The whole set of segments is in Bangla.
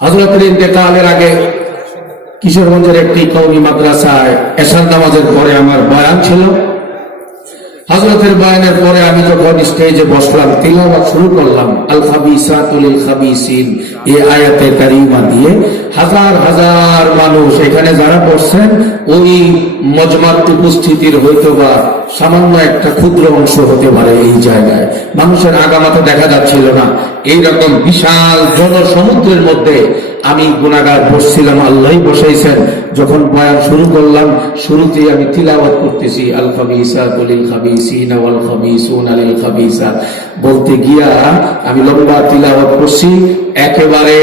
হযরতের ইন্তেকালের আগে কিশোরগঞ্জের একটি কওমি মাদ্রাসায় এশার নামাজের পরে আমার বয়ান ছিল। হযরতের বয়ানের পরে আমি যখন স্টেজে বসলাম, তিলাওয়াত শুরু করলাম আল খাবিসাতু লিল খাবিসিন, এই আয়াতে কারিমা দিয়ে হাজার হাজার মানুষ এখানে যারা বসছেন, ওই মজমার উপস্থিতির হয়তোবা সামান্য একটা ক্ষুদ্র অংশ হতে পারে। এই জায়গায় মানুষের আগামাথা দেখা যাচ্ছিল না। এইরকম বিশাল জনসমুদ্রের মধ্যে আমি গুনাহগার বসছিলাম, আল্লাহই বসাইছেন। যখন বয়ান শুরু করলাম, শুরুতেই আমি তিলাওয়াত করতেছি আল খাবিসাতু লিল খাবিসিনা ওয়াল খাবিসুনা লিল খাবিসাত বলতে গিয়া আমি লম্বা তিলাওয়াত করছি। একেবারে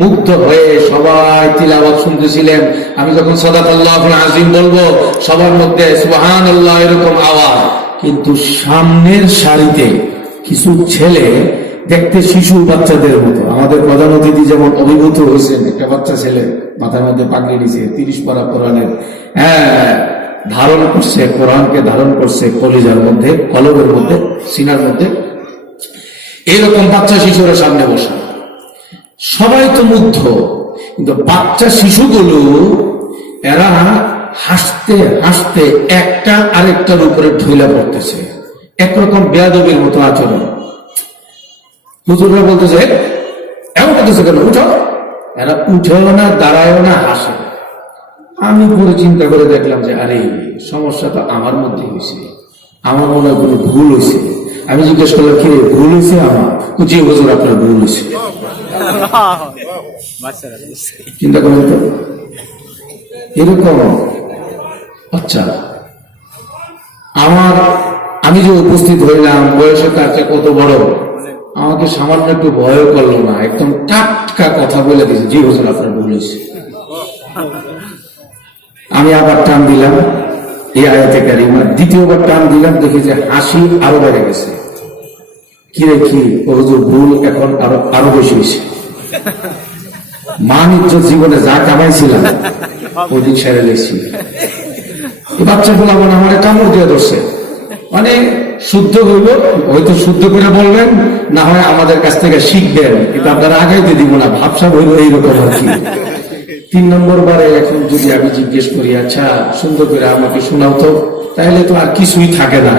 মুগ্ধ হয়ে সবাই তিলাওয়াত শুনতেছিলেন। আমি যখন সাদাকাল্লাহুল আযীম বলবো, সবার মধ্যে সুবহানাল্লাহ এরকম আওয়াজ। কিন্তু সামনের সারিতে কিছু ছেলে দেখতে শিশু বাচ্চাদের মতো, আমাদের প্রধান অতিথি যেমন অভিভূত হয়েছেন, একটা বাচ্চা ছেলে মাথার মধ্যে পাগড়ি দিয়েছে, 30 পারা কোরআনের ধারণ করছে, কোরআনকে ধারণ করছে কলিজার মধ্যে, কলবের মধ্যে, সিনার মধ্যে। এইরকম বাচ্চা শিশুরা সামনে বসা, সবাই তো মুগ্ধ। কিন্তু বাচ্চা শিশুগুলো এরা হাসতে হাসতে একটা আরেকটার উপরে ঢইলা পড়তেছে, একরকম বেয়াদবির মতো আচরণ। হুজুররা বলতেছে এমন করতেছে কেন, উঠো। এরা উঠেও না, দাঁড়ায়ও না, হাসে। আমি পুরো চিন্তা করে দেখলাম যে আরে সমস্যা তো আমার মধ্যে হয়েছে, আমার মনে হয় কোনো ভুল হয়েছে। আমি জিজ্ঞেস করলাম কি ভুল হয়েছে আমার? জি হুজুর, আপনার ভুল হয়েছে। চিন্তা করেন তো, এরকম আচ্ছা আমি যে উপস্থিত হইলাম, বয়সের কাছে কত বড়, আমাকে সামান্য একটু ভয় করলো না, একদম টাটকা কথা বলে দিয়েছে, জি হুজুর আপনার ভুল হয়েছে। আমি আবার টান দিলাম এই আয়াতে কারিমা, দ্বিতীয়বার টান দিলাম, দেখি যে হাসি আরো বেড়ে গেছে। কি রে কি হুজুর, ভুল এখন আরো বেশি হয়েছে। মান ইজ্জত জীবনে যা কামাইছিলাম ওই দিন সেরে লেছি। বাচ্চাগুলো আমার কামড় দিয়ে ধরছে, মানে শুদ্ধ হইল, হয়তো শুদ্ধ করে বলবেন, না হয় আমাদের কাছ থেকে শিখবেন, কিন্তু আপনারা আগাইতে দিব না, ভাবসাব হইল এইরকম আর কি। 3 নম্বর বারে এখন যদি আমি জিজ্ঞেস করি, আচ্ছা সুন্দর করে আমাকে শোনাও তো, তাহলে তো আর কিছুই থাকে না।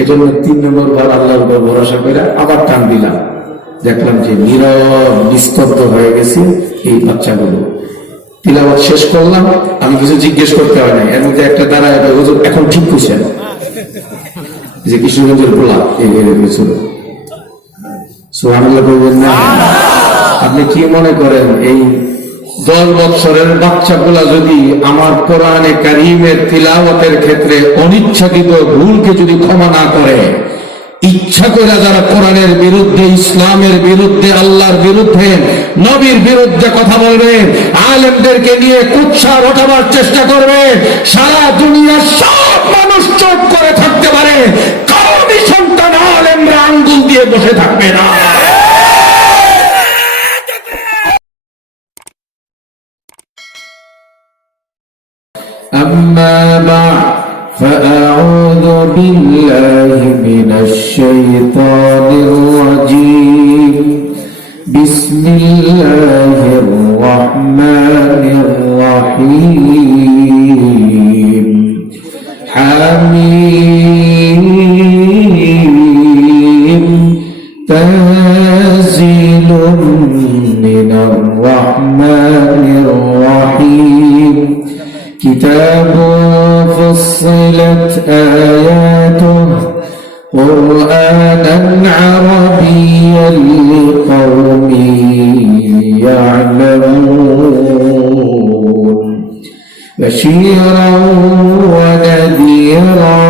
এজন্য 3 নম্বর বার আল্লাহর উপর ভরসা করে আবার টান দিলাম। দেখলাম যে নীরব নিস্তব্ধ হয়ে গেছে এই বাচ্চাগুলো। তিলাওয়াত শেষ করলাম, আমি কিছু জিজ্ঞেস করতে হয় নাই, এর মধ্যে একটা দাঁড়ায় হুজুর এখন ঠিক বুঝছেন যে কিশোরগঞ্জের পোলা ছিল। সুবহানাল্লাহ বলবেন না? আপনি কি মনে করেন এই 10 বছরের বাচ্চাগুলা যদি আমার কোরআনে কারীমের তিলাওয়াতের ক্ষেত্রে অনিচ্ছাকৃত ভুলকে যদি ক্ষমা না করে, ইচ্ছা করে যারা কোরআনের বিরুদ্ধে, ইসলামের বিরুদ্ধে, আল্লাহর বিরুদ্ধে, নবীর বিরুদ্ধে কথা বলবে, আলেমদেরকে নিয়ে কুৎসা ওঠাবার চেষ্টা করবে, সারা দুনিয়ার সব মানুষ চুপ করে থাকতে পারে, কারণই সন্তান আলেমরা আঙ্গুল দিয়ে বসে থাকবে না। أما بعد فأعوذ بالله من الشيطان الرجيم بسم الله الرحمن الرحيم حميم تنزيل من الرحمن الرحيم كتاب فصلت آياته قرآنا عربيا لقوم يعلمون بشيرا ونذيرا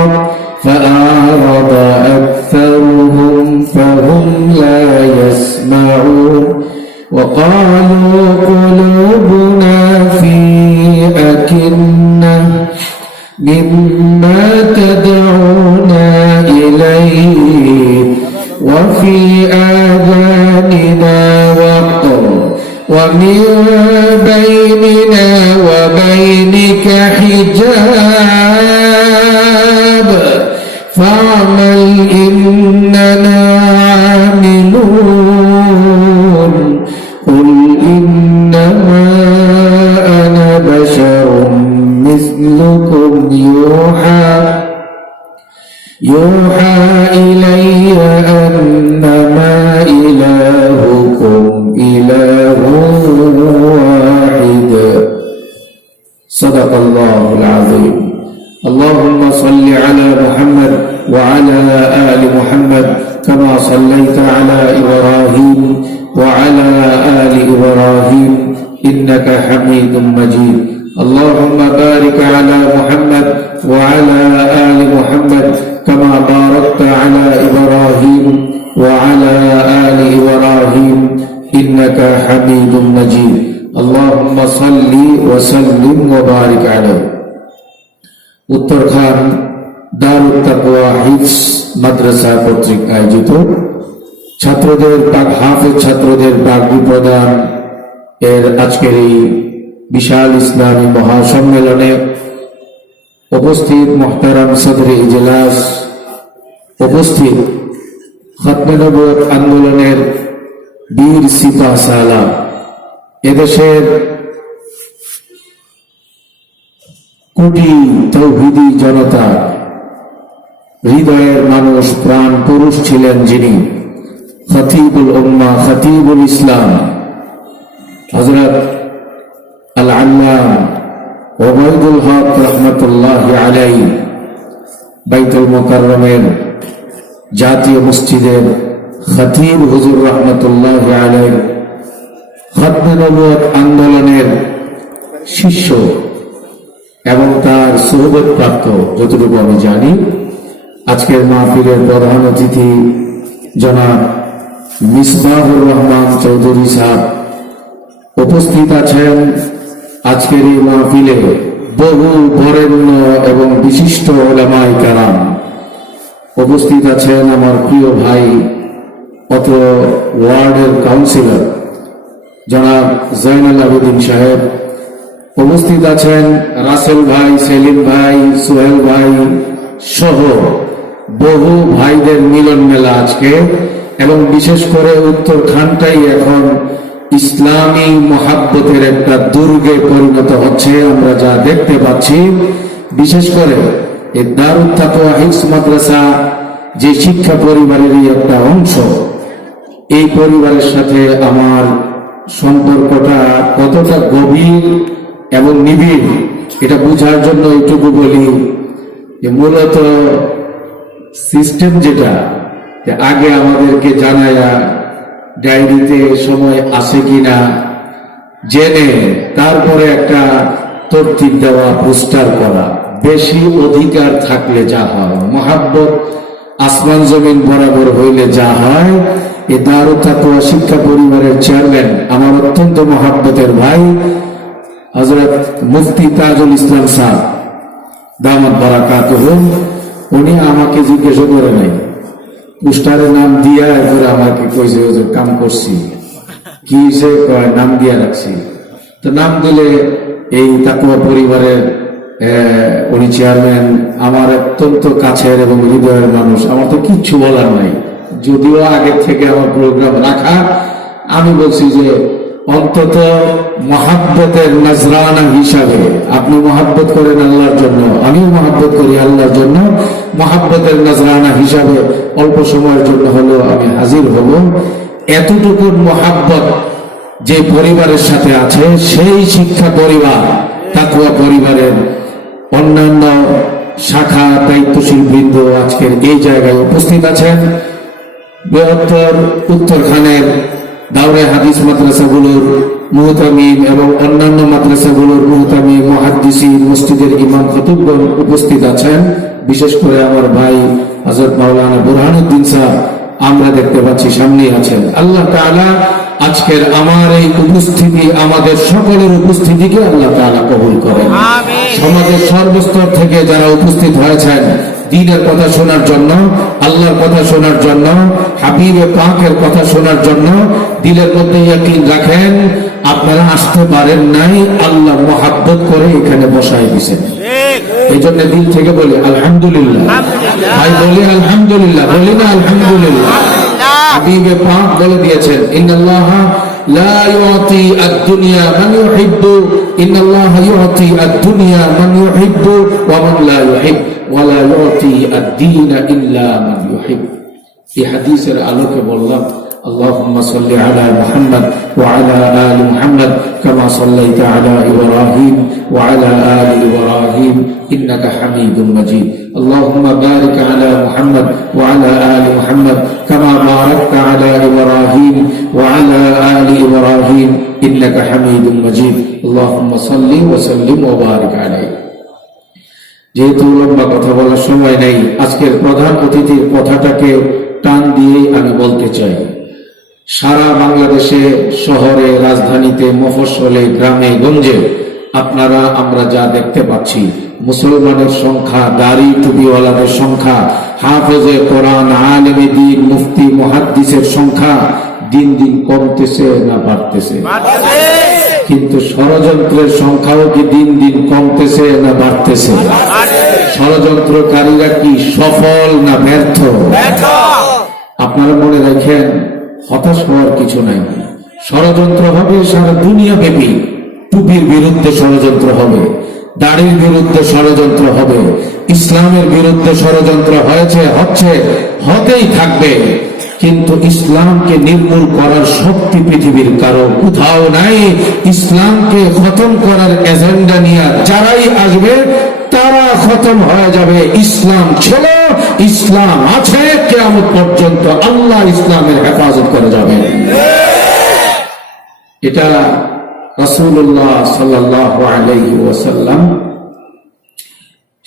فأعرض أكثرهم فهم لا يسمعون وقالوا قلوبنا في أكنة مما تدعونا إليه وفي آذاننا وقر ومن بيننا وبينك حجاب فاعمل إننا عاملون قل إنما أنا بشر مثلكم يوحى إلي أنما إلهكم إله واحد صدق الله العظيم اللهم صل على محمد وعلى آل محمد كما صليت على إبراهيم وعلى آل إبراهيم إنك حميد مجيد اللهم بارك على محمد وعلى آل محمد كما باركت على إبراهيم وعلى آل إبراهيم إنك حميد مجيد اللهم صل وسلم وبارك عليه উত্তরখান দারুত তাকওয়া হিফজ মাদ্রাসা কর্তৃক আয়োজিত ছাত্রদের হাফেজ ছাত্রদের পাগড়ি প্রদান এর আজকের এই বিশাল ইসলামী মহাসম্মেলনে উপস্থিত মুহতারাম সদরে ইজলাস, উপস্থিত খতমে নবুয়ত আন্দোলনের বীর সিপাহ সালার, এদেশের কোটি তৌহিদি জনতা, হৃদয়ের মানুষ, প্রাণ পুরুষ ছিলেন যিনি খতিবুল উম্মাহ, খতিবুল ইসলাম হযরত আল-আল্লাম ওবায়দুল হক রহমতুল্লাহি আলাইহি, বাইতুল মুকাররমের জাতীয় মসজিদের খতিব হুজুর রহমতুল্লাহি আলাইহি, খতমে নবুয়ত আন্দোলনের শিষ্য এবং তার সোহবত প্রাপ্ত, যতটুকু আমি জানি। আজকের মাহফিলের প্রধান অতিথি জনাব মিসবাহুর রহমান চৌধুরী সাহেব উপস্থিত আছেন। আজকের এই মাহফিলে বহু বরেণ্য এবং বিশিষ্ট উলামায়ে কেরাম উপস্থিত আছেন। আমার প্রিয় ভাই অত ওয়ার্ডের কাউন্সিলর জনাব জয়নাল আবেদিন সাহেব উপস্থিত আছেন। রাসেল ভাই, সেলিম ভাই, সোহেল ভাই সহ বহু ভাইদের মিলন মেলা আজকে, এবং বিশেষ করে উত্তরখানটাই এখন ইসলামী মহাব্বতের একটা দুর্গে পরিণত হচ্ছে। আমরা যা দেখতে পাচ্ছি, বিশেষ করে এই দারুত তাকওয়া হিফজ মাদ্রাসা যে শিক্ষা পরিবারেরই একটা অংশ, এই পরিবারের সাথে আমার সম্পর্কটা কতটা গভীর এবং নিবিড় এটা বোঝার জন্য এইটুকু বলি যে মূলত সিস্টেম যেটা, আগে আমাদেরকে জানায়া ডায়েরিতে সময় আছে কিনা জেনে তারপরে একটা তরতিব দেওয়া, পোস্টার করা, বেশি অধিকার থাকলে যা হয়, মহাব্বত আসমান জমিন বরাবর হইলে যা হয়। এই দারুত তাকওয়া শিক্ষা পরিবারের চেয়ারম্যান আমার অত্যন্ত মহাব্বতের ভাই হযরত মুফতি তাজুল ইসলাম সাহেব দামাত বারাকাতুহুম, উনি আমাকে জিজ্ঞেস করে নাই, পোস্টারে নাম দিয়া এরপরে আমাকে কইছে যে কাম করছি কি সে কয় নাম দিয়া রাখছি। তো নাম দিলে এই তাকওয়া পরিবারের উনি চেয়ারম্যান, আমার অত্যন্ত কাছের এবং হৃদয়ের মানুষ। আমার তো কিচ্ছু বলার নাই, যদিও আগের থেকে আমার প্রোগ্রাম রাখা। আমি বলছি যে অন্তত মহাব্বতের নজরানা হিসাবে আপনি মহাব্বত করেন আল্লাহর জন্য, আমিও মহাব্বত করি আল্লাহর জন্য, মহাব্বতের নজরানা হিসাবে অল্প সময়ের জন্য হলেও আমি হাজির হব। এতটুকু মহাব্বত যে পরিবারের সাথে আছে, সেই শিক্ষা পরিবার তাকওয়া পরিবারের অন্যান্য শাখা দায়িত্বশীল বৃন্দ আজকের এই জায়গায় উপস্থিত আছেন। বৃহত্তর উত্তরখানের দাওরে হাদিস মাদ্রাসাগুলোর মুহতামিম এবং অন্যান্য মাদ্রাসাগুলোর মুহতামিম, মুহাদ্দিসিন, মসজিদের ইমাম, খতিবগণ উপস্থিত আছেন। বিশেষ করে আমার ভাই হযরত মাওলানা বুরহানুদ্দিন সাহেব আমরা দেখতে পাচ্ছি সামনে আছেন। আল্লাহ তাআলা আজকের আমার এই উপস্থিতি, আমাদের সকলের উপস্থিতিকে আল্লাহ তাআলা কবুল করেন। সমাজের সর্বস্তর থেকে যারা উপস্থিত হয়েছেন দ্বীনের কথা শোনার জন্য, আল্লাহর কথা শোনার জন্য, হাবিবে পাকের কথা শোনার জন্য, দিলের মধ্যে ইয়াকিন রাখেন আপনারা আসতে পারেন নাই, আল্লাহ মহাব্বত করে এখানে বসায় দিয়েছেন। এই জন্য দিল থেকে বলি আলহামদুলিল্লাহ। ভাই বলি আলহামদুলিল্লাহ, বলি না আলহামদুলিল্লাহ। হাবিবে পাক বলে দিয়েছেন ইন্নাল্লাহা لا يعطي الدنيا من يحب إن الله يعطي الدنيا من يحب ومن لا يحب ولا يعطي الدين إلا من يحب. এই হাদিসের আলোকে বললাম اللهم صل على محمد وعلى آل محمد كما صليت على إبراهيم وعلى آل إبراهيم إنك حميد مجيد. اللهم بارك على محمد وعلى آل محمد كما باركت على إبراهيم وعلى آل إبراهيم إنك حميد مجيد. اللهم صل وسلم وبارك عليه. যেহেতু লম্বা কথা বলার সময় নেই, আজকের প্রধান অতিথির কথাটাকে টান দিয়ে আমি বলতে চাই। সারা বাংলাদেশে, শহরে, রাজধানীতে, মফস্বলে, গ্রামে গঞ্জে আপনারা আমরা যা দেখতে পাচ্ছি, মুসলমানের সংখ্যা, দাড়ি টুপিওয়ালাদের সংখ্যা, হাফেজে কোরআন, আলেমে দ্বীন, মুফতি, মুহাদ্দিসের সংখ্যা দিন দিন কমতেছে না বাড়তেছে? কিন্তু ষড়যন্ত্রের সংখ্যাও কি দিন দিন কমতেছে না বাড়তেছে? ষড়যন্ত্রকারীরা কি সফল না ব্যর্থ? আপনারা মনে রাখেন, হতাশ হওয়ার কিছু নাই। ষড়যন্ত্র হবে সারা দুনিয়া ব্যাপী। টুপির বিরুদ্ধে ষড়যন্ত্র হবে, দাড়ির বিরুদ্ধে ষড়যন্ত্র হবে, ইসলামের বিরুদ্ধে ষড়যন্ত্র হয়েছে, হচ্ছে, হতেই থাকবে। কিন্তু ইসলামকে নির্মূল করার শক্তি পৃথিবীর কারো কোথাও নাই। ইসলামকে খতম করার এজেন্ডা নিয়ে যারাই আসবে তারা খতম হয়ে যাবে। ইসলাম ছিল, ইসলাম আছে, কিয়ামত পর্যন্ত আল্লাহ ইসলামের হেফাজত করে যাবে। এটা রাসূলুল্লাহ সাল্লাল্লাহু আলাইহি ওয়াসাল্লাম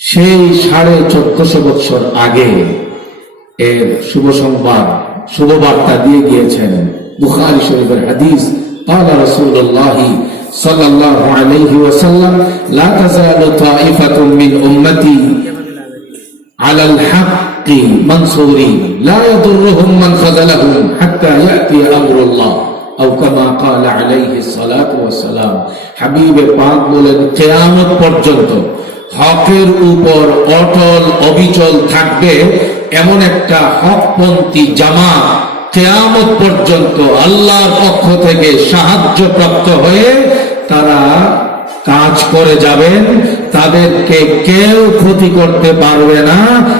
সেই 1450 বছর আগে এর শুভ সংবাদ, শুভ বার্তা দিয়ে গিয়েছেন। বুখারী শরীফের হাদিস, قال رسول الله صلى الله عليه وسلم لا تزال طائفة من أمتي على الحق منصورين لا يضرهم من خذلهم حتى يأتي أمر الله أو كما قال عليه الصلاة والسلام. হাবিবে পাক বলেন, কিয়ামত পর্যন্ত হকের উপর অটল অবিচল থাকবে এমন একটা হকপন্থী জামাত কিয়ামত পর্যন্ত আল্লাহর পক্ষ থেকে সাহায্য প্রাপ্ত হয়ে তারা কাজ করে যাবেন। তাদেরকে কেউ ক্ষতি করতে পারবে না।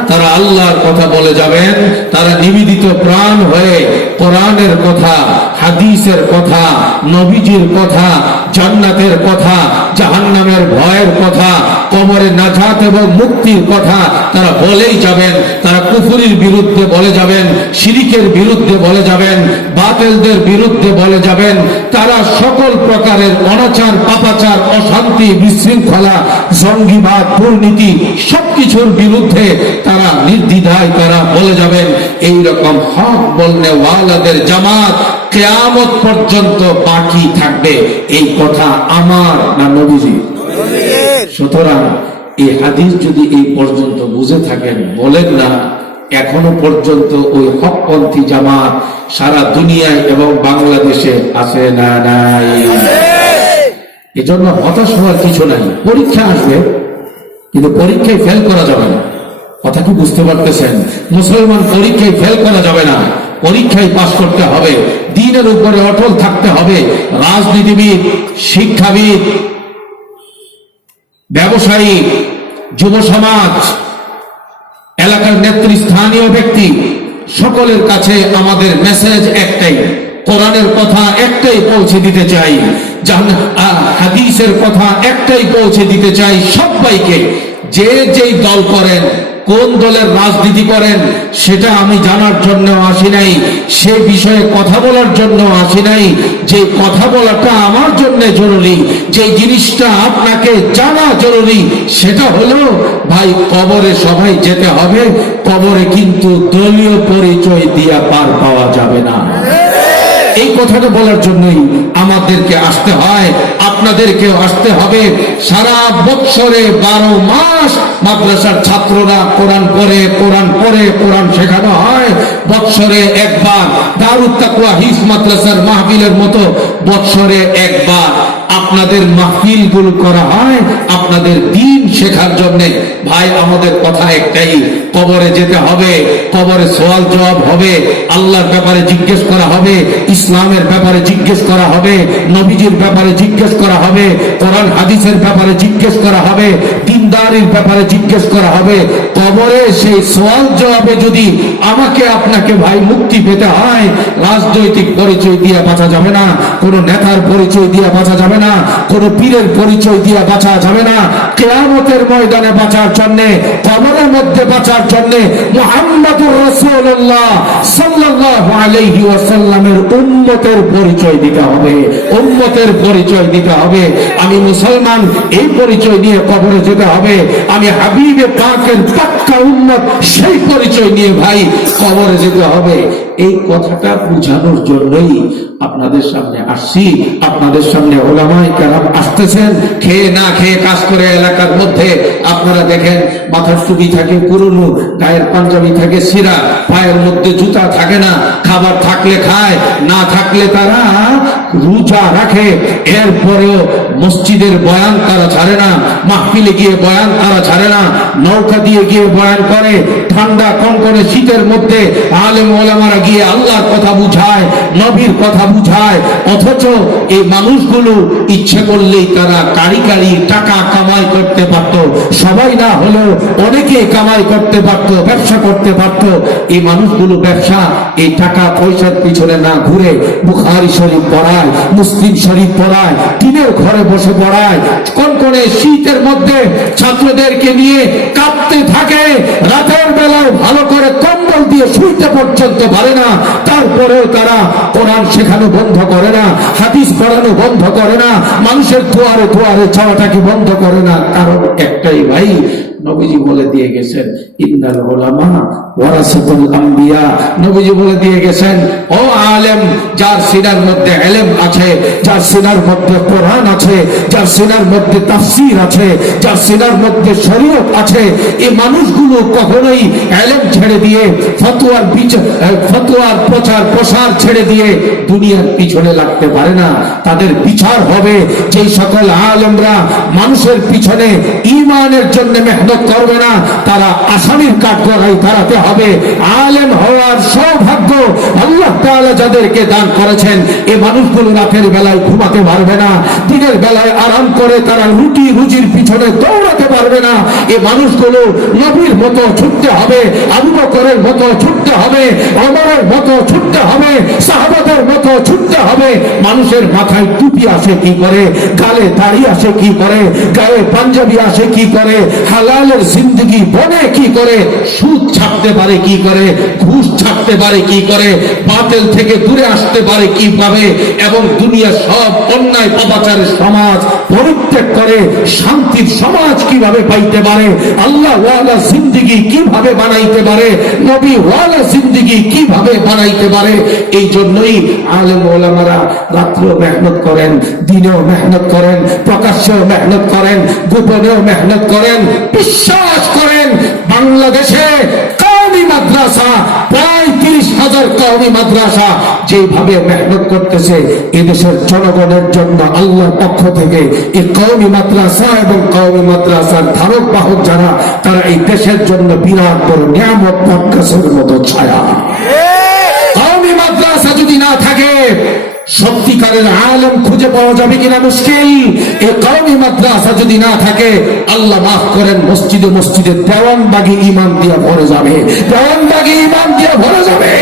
তারা আল্লাহর কথা বলে যাবেন। তারা নিবেদিত প্রাণ হয়ে কোরআনের কথা, হাদিসের কথা, নবীজির কথা, জান্নাতের কথা, জাহান্নামের ভয়ের কথা, কবরের নাজাত এবং মুক্তির কথা তারা বলেই যাবেন। তারা কুফরির বিরুদ্ধে বলে যাবেন, শিরিকের বিরুদ্ধে বলে যাবেন, বাতিলদের বিরুদ্ধে বলে যাবেন। তারা সকল প্রকারের অনাচার, পাপাচার, অশান্তি, বিশৃঙ্খলা, জঙ্গিবাদ, দুর্নীতি সবকিছুর বিরুদ্ধে তারা নির্দ্বিধায় তারা বলে যাবেন। এই রকম হক বলনে ওয়ালাদের জামাত কিয়ামত পর্যন্ত বাকি থাকবে। এই কথা আমার না নবীজি? সুতরাং এই হাদিস যদি এই পর্যন্ত বুঝে থাকেন, বলেন না এখনো পর্যন্ত ওই হকপন্থী জামাত সারা দুনিয়ায় এবং বাংলাদেশে আছে না নাই? এজন্য হতাশ হওয়ার কিছু নাই। পরীক্ষা আসবে, কিন্তু পরীক্ষায় ফেল করা যাবে না। কথা কি বুঝতে পারতেছেন? মুসলমান পরীক্ষায় ফেল করা যাবে না, পরীক্ষায় পাশ করতে হবে, দ্বীনের উপরে অটল থাকতে হবে। রাজনীতিবিদ, শিক্ষাবিদ, ব্যবসায়ী, যুব সমাজ, এলাকার নেতৃস্থানীয় ব্যক্তি সকলের কাছে আমাদের মেসেজ একটাই, কোরআনের কথা একটাই পৌঁছে দিতে চাই, হাদিসের কথা একটাই পৌঁছে দিতে চাই সবাইকে। যে যেই দল করেন, কোন দলের রাজনীতি করেন সেটা আমি জানার জন্য আসি নাই, সে বিষয়ে কথা বলার জন্য আসি নাই। যে কথা বলাটা আমার জন্য জরুরি, যে জিনিসটা আপনাকে জানা জরুরি, সেটা হলো ভাই কবরে সবাই যেতে হবে। কবরে কিন্তু দলীয় পরিচয় দিয়ে পার পাওয়া যাবে না। এই কথাটা বলার জন্যই আমাদেরকে আসতে হয়, আপনাদেরকেও আসতে হবে। সারা বৎসরে 12 মাস মাদ্রাসার ছাত্ররা কোরআন পড়ে, কোরআন শেখানো হয়। বৎসরে একবার দারুত তাকওয়া হিফজ মাদ্রাসার মাহফিলের মতো বৎসরে একবার আপনাদের মাহফিলগুলো করা হয়। আপনাদের দিন শেখার জন্য। ভাই, আমাদের কথা একটাই, কবরে যেতে হবে, কবরে সওয়াল জবাব হবে, আল্লাহর ব্যাপারে জিজ্ঞেস করা হবে, ইসলামের ব্যাপারে জিজ্ঞেস করা হবে, নবীজির ব্যাপারে জিজ্ঞেস করা হবে, কোরআন হাদিসের ব্যাপারে জিজ্ঞেস করা হবে, দিনদারির ব্যাপারে জিজ্ঞেস করা হবে। কবরে সেই সওয়াল জবাবে যদি আমাকে আপনাকে ভাই মুক্তি পেতে হয়, রাজনৈতিক পরিচয় দিয়ে বাঁচা যাবে না, কোন নেতার পরিচয় দিয়ে বাঁচা যাবে না, কোন পীরের পরিচয় দিয়ে বাঁচা যাবে না। কিয়ামতের ময়দানে বাঁচার জন্য, কবরের মধ্যে বাঁচার জন্য মুহাম্মদুর রাসূলুল্লাহ সাল্লাল্লাহু আলাইহি ওয়াসাল্লামের উম্মতের পরিচয় দিতে হবে, উম্মতের পরিচয় দিতে হবে। আমি মুসলমান, এই পরিচয় নিয়ে কবরে যেতে হবে। আমি হাবিবে পাকের পাক্কা উম্মত, সেই পরিচয় নিয়ে ভাই কবরে যেতে হবে। এই কথাটা বুঝানোর জন্যই আপনাদের সামনে আসছি। আপনাদের সামনে ওলামায়ে কেরাম আসতেছেন, খেয়ে না খেয়ে কাজ করে এলাকার মধ্যে। আপনারা দেখেন, মাথার টুপি থাকে পুরনো, গায়ের পাঞ্জাবি থাকে ছিঁড়া, পায়ের মধ্যে জুতা থাকে না, খাবার থাকলে খায়, না থাকলে তারা রোজা রাখে। এরপরেও মসজিদের বয়ান তারা ছাড়ে না, মাহফিলে গিয়ে বয়ান তারা ছাড়ে না, নৌকা দিয়ে গিয়ে বয়ান করে। ঠান্ডা কনকনে শীতের মধ্যে আলেম ওলামারা গিয়ে আল্লাহর কথা বুঝায়, নবীর কথা বুঝায়। অথচ এই মানুষগুলো ইচ্ছে করলেই তারা কারি কারি টাকা কামাই করতে পারত, সবাই না হলেও অনেকে কামাই করতে পারত, ব্যবসা করতে পারত। এই মানুষগুলো ব্যবসা, এই টাকা পয়সার পিছনে না ঘুরে বুখারী শরীফ পড়ায়, মুসলিম শরীফ পড়ায়, টিনের ঘরে বসে পড়ায়, কনকনে শীতের মধ্যে ছাত্রদেরকে নিয়ে কাঁপতে থাকে। রাতের বেলায় ভালো করে কম্বল দিয়ে শুইতে পর্যন্ত পারে না, তারপরেও তারা কোরআন শেখানো বন্ধ করে না, হাদিস পড়ানো বন্ধ করে না, মানুষের দুয়ারে দুয়ারে যাওয়াটাকে বন্ধ করে না। কারণ একটাই ভাই, নবীজি বলে দিয়ে গেছেন, ইন্নাল উলামা ওয়ারাসাতুল আম্বিয়া। নবীজি বলে দিয়ে গেছেন, ও আলেম, যার সিনার মধ্যে ইলম আছে, যার সিনার মধ্যে কোরআন আছে, যার সিনার মধ্যে তাফসীর আছে, যার সিনার মধ্যে শরীয়ত আছে, এই মানুষগুলো কখনোই ইলম ছেড়ে দিয়ে ফতোয়ার প্রচার প্রসার ছেড়ে দিয়ে দুনিয়ার পিছনে লাগতে পারে না। তাদের বিচার হবে যে সকল আলেমরা মানুষের পিছনে ঈমানের জন্য মেহনত করবে না, তারা আসামির কাঠগড়ায় দাঁড়াতে হবে। আলেম হওয়ার সৌভাগ্য আল্লাহ তাআলা যাদেরকে দান করেছেন, এই মানুষগুলো রাতের বেলায় ঘুমাতে পারবে না, দিনের বেলায় আরাম করে তারা রুটি রুজির পিছনে দৌড়াতে পারবে না। এই মানুষগুলো নবীর মতো ছুটতে হবে, আবু বকরের মতো ছুটতে হবে, ওমরের মতো ছুটতে হবে, সাহাবাদের মতো ছুটতে হবে। মানুষের মাথায় টুপি আসে কি করে, গালে দাড়ি আসে কি করে, গায়ে পাঞ্জাবি আসে কি করে, হালালের জিন্দগি বনে কি করে, সুদ ছাড়তে পারে কি করে, ঘুষ ছাড়তে পারে কি করে, বাতিল থেকে দূরে আসতে পারে কিভাবে, এবং দুনিয়ার সব অন্যায় পাপাচারের সমাজ পরিত্যাগ করে শান্তির সমাজ কিভাবে পাইতে পারে, আল্লাহ ওয়ালা জিন্দগি কিভাবে বানাইতে পারে, নবী ওয়ালা জিন্দগি কিভাবে বানাইতে পারে। এই জন্যই আলেম ওলামারা রাত্রেও মেহনত করেন, দিনেও মেহনত করেন, প্রকাশ্যেও মেহনত করেন, গোপনেও মেহনত করেন। বিশ্বাস করেন, বাংলাদেশে কওমি মাদ্রাসা প্রায় 30,000 কওমি মাদ্রাসা যেভাবে মেহনত করতেছে, এদেশের জনগণের জন্য আল্লাহর পক্ষ থেকে এই কওমি মাদ্রাসা এবং কওমি মাদ্রাসার ধারক বাহক যারা, তারা এই দেশের জন্য বিরাট বড় নিয়ামত প্রকাশের মতো ছায়া। কওমি মাদ্রাসা যদি না থাকে, সত্যিকারের আলেম খুঁজে পাওয়া যাবে কিনা মুশকিল। এই কওমি মাদ্রাসা যদি না থাকে, আল্লাহ মাফ করেন, মসজিদে মসজিদে দেওয়ানবাগি ইমাম দিয়ে ভরে যাবে, দেওয়ানবাগি ইমাম দিয়ে ভরে যাবে,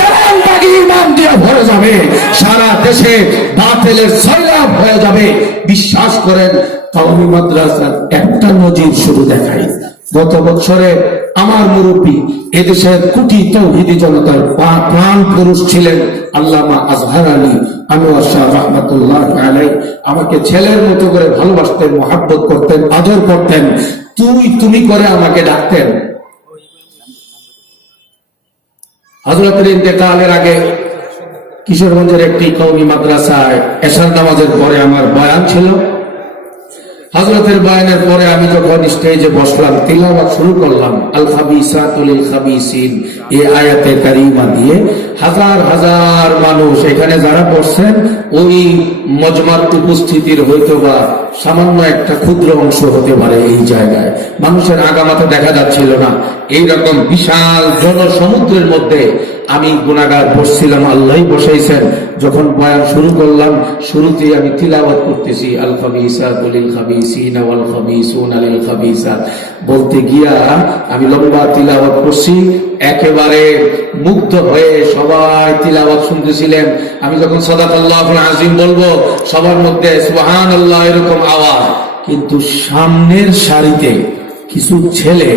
দেওয়ানবাগি ইমাম দিয়ে ভরে যাবে। সারা দেশে বাতিলের সয়লাব হয়ে যাবে। বিশ্বাস করেন, কওমি মাদ্রাসার একটা নজির শুরু দেখাই। গত বছরে আমার মুরব্বী, এদেশের কোটি তৌহিদি জনতার প্রাণ পুরুষ ছিলেন আল্লামা আজহার আলী আনোয়ার শাহ রাহমাতুল্লাহ আলাইহি, আমাকে ছেলের মতো করে ভালোবাসতেন, মহাব্বত করতেন, আদর করতেন, তুই তুমি করে আমাকে ডাকতেন। হযরতের ইন্তেকালের আগে কিশোরগঞ্জের একটি কওমি মাদ্রাসায় এশার নামাজের পরে আমার বয়ান ছিল। হযরতের বয়ানের পরে আমি যখন স্টেজে বসলাম, তিলাওয়াত শুরু করলাম, আল খাবিসাতু লিল খাবিসিন, এই আয়াতে কারিমা দিয়ে হাজার হাজার মানুষ এখানে যারা বসছেন, ওই মজমার উপস্থিতির হয়তোবা সামান্য একটা ক্ষুদ্র অংশ হতে পারে। এই জায়গায় মানুষের আগামাথা দেখা যাচ্ছিল না। এইরকম বিশাল জনসমুদ্রের মধ্যে আমি গুনাহগার বসছিলাম, আল্লাহই বসাইছেন। যখন বয়ান শুরু করলাম, শুরুতেই আমি তিলাওয়াত করতেছি, আল খাবিসাতু লিল খাবিসিনা ওয়াল খাবিসুনা লিল খাবিসাত বলতে গিয়া আমি লম্বা তিলাওয়াত করছি। একেবারে মুগ্ধ হয়ে সবাই তিলাওয়াত শুনতেছিলেন। আমি যখন সাদাকাল্লাহুল আযীম বলবো, সবার মধ্যে সুবহানাল্লাহ এরকম আওয়াজ। কিন্তু সামনের সারিতে কিছু ছেলে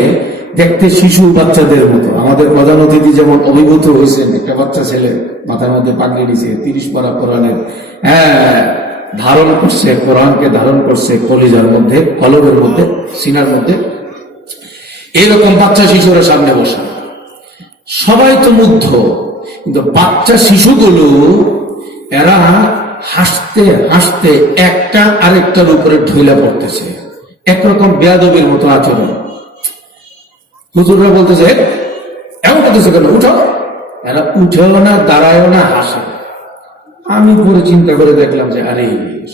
দেখতে শিশু বাচ্চাদের মতো, আমাদের প্রধান অতিথি যেমন অভিভূত হয়েছেন, একটা বাচ্চা ছেলে মাথার মধ্যে পাগড়ি নিয়েছে, 30 পারা কোরআনের ধারণ করছে, কোরআনকে ধারণ করছে কলিজার মধ্যে, কলবের মধ্যে, সিনার মধ্যে। এইরকম বাচ্চা শিশুরা সামনে বসা, সবাই তো মুগ্ধ। কিন্তু বাচ্চা শিশুগুলো এরা হাসতে হাসতে একটা আরেকটার উপরে ঢইলা পড়তেছে, একরকম বেয়াদবির মতো আচরণ। হুজুররা বলতেছে, এমন করতেছে কেন, উঠো। এরা উঠেও না, দাঁড়ায়ও না, হাসে। আমি পরে চিন্তা করে দেখলাম যে আরে